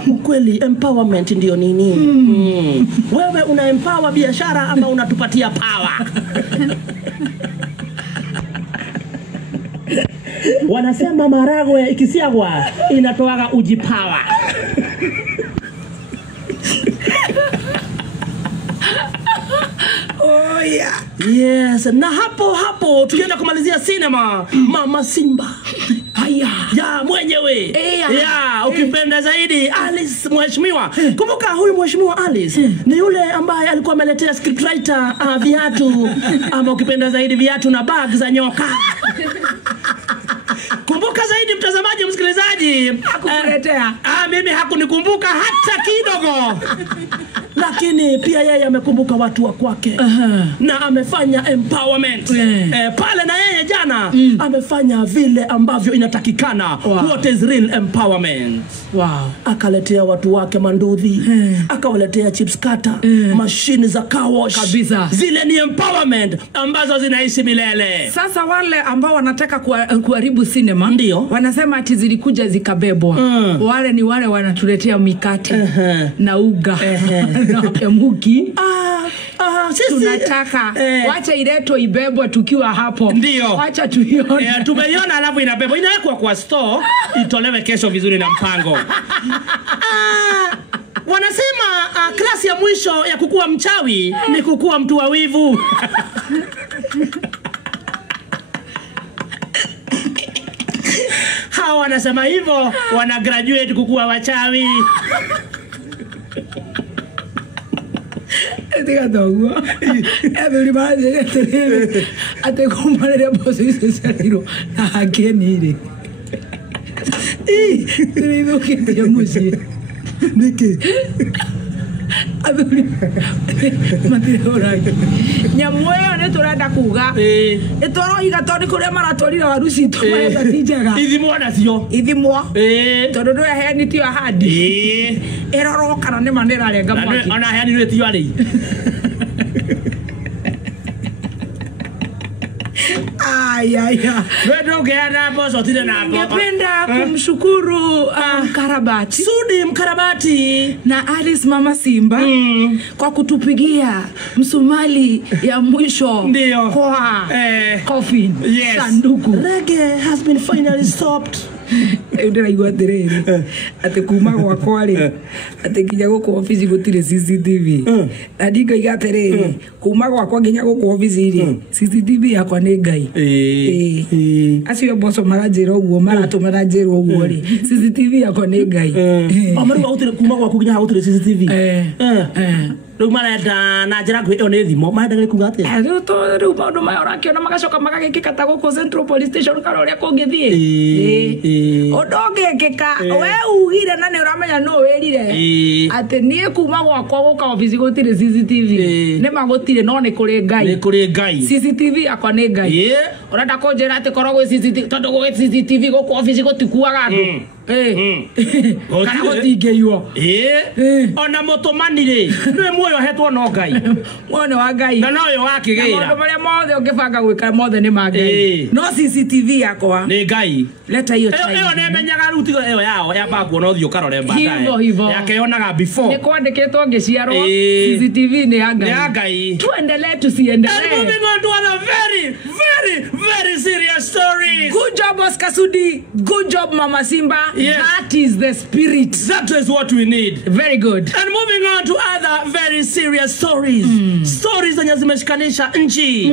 Ukweli empowerment ndio nini? Wewe una empower biashara ama unatupatia power? Wanasema maragwe ikisiagwa inatoaga uji power. Oh yeah. Yes, na hapo tukienda kumalizia cinema, Mama Simba. Haya. Ya mwenyewe. Ya ukipenda zaidi Alice mheshimiwa. Kumbuka huyu mheshimiwa Alice ni yule ambaye alikuwa ameletea scriptwriter viatu ama ukipenda zaidi viatu na bag za nyoka. Kumbuka zaidi mtazamaji msikilizaji, hakukuletea. Mimi hakunikumbuka hata kidogo. Lakini pia yeye amekumbuka watu wa kwake. Na amefanya empowerment. Pale na yeye jana amefanya vile ambavyo inatakikana. What is real empowerment? Akaletea watu wake manduthi, akawaletea chips kata, mashine za car wash. Kabisa. Zile ni empowerment ambazo zinaishi milele. Sasa wale ambao wanataka kuharibu cinema ndio wanasema ati zilikuja zikabebwa. Wale ni wale wanatuletea mikate na uga. Na muki. Sisi tunataka wacha ileto ibebwe tukiwa hapo. Ndio. Wacha tuione. Tumeiona alafu inabebwa. Inawekwa kwa store, itolewe kesho vizuri na mpango. Wanasema klasi ya mwisho ya kukua mchawi ni kukua mtu wa wivu. Hawa wanasema hivyo, wana graduate kukua wachawi. Tiga dogo. Every body ate kumbare boso isesero na hakenire. Ndiyo kitu musi. Niki. Aburi. Matirorage. Nyamuyo ne turenda kuga. Etoro igatoni kuria maratorira waruci tumaenda tinjaga. Ithimwo nacio. Ithimwo. Tondu ndu aheni ti ahandi. Eroro kana ne manera renga mwaki. Ona aheni ndu ti ari. Aya. Wewe ungeana boso tile na hapo. Ningependa kumshukuru Mkarabati. Sudi Mkarabati na Alice Mama Simba kwa kutupigia msumali ya mwisho kwa coffin. Yes. Sanduku. Reggae has been finally stopped. Ndira igwa tiriri ate kuma gwa kwari ate kinya guko office gutire CCTV adinga igatiriri kuma gwa kwa kinya guko office iri CCTV yakwa ni ngai acio boso maranjira uguo maratumana njiro uguo ri CCTV yakwa ni ngai amaru autire kuma gwa kuginya autire CCTV Rĩu marenda na njĩra nguhĩ nĩ thimo marenda kuga atĩa rĩu maũndũ maya ũrakiona magacoka magagĩkĩka ta gũkũ Central Police Station kana ũrĩa kũngĩthiĩ ũndũ ũngĩkĩka we ugire na nĩ ũramenya no wĩrire atĩ niĩ kuma gwakwa gũka ofici gũtirĩ CCTV nĩ magũtirĩ no nĩ kũrĩ ngai CCTV yakwa nĩ ngai ũrenda kũnjĩra atĩ korwo gwĩ CCTV tondũ gwĩ CCTV gũkũ ofici gũtikuaga andũ kana gũtingĩiywo ona mũtũmanire nĩ muoyo hetwo no ngai muoyo wa ngai na noyo wakĩgĩra maũndũ marĩa mothe ũngĩbanga gwĩka mothe nĩ ma ngai no CCTV yakwa nĩ ngai leta hiyo ĩyo nĩ menyaga rĩu tigo ĩyo yao yambagwo no thiĩ ũkarore baadaye yakeonaga before nĩ kwandĩkĩtwo ngĩciarwo CCTV nĩ ya ngai tuendelee tusiendelee. And moving on to other very serious stories. Good job Oscar Sudi, good job Mama Simba. That is the spirit. That is what we need. Very good. And moving on to other very serious stories. Stories zenye zimeshikanisha nchi.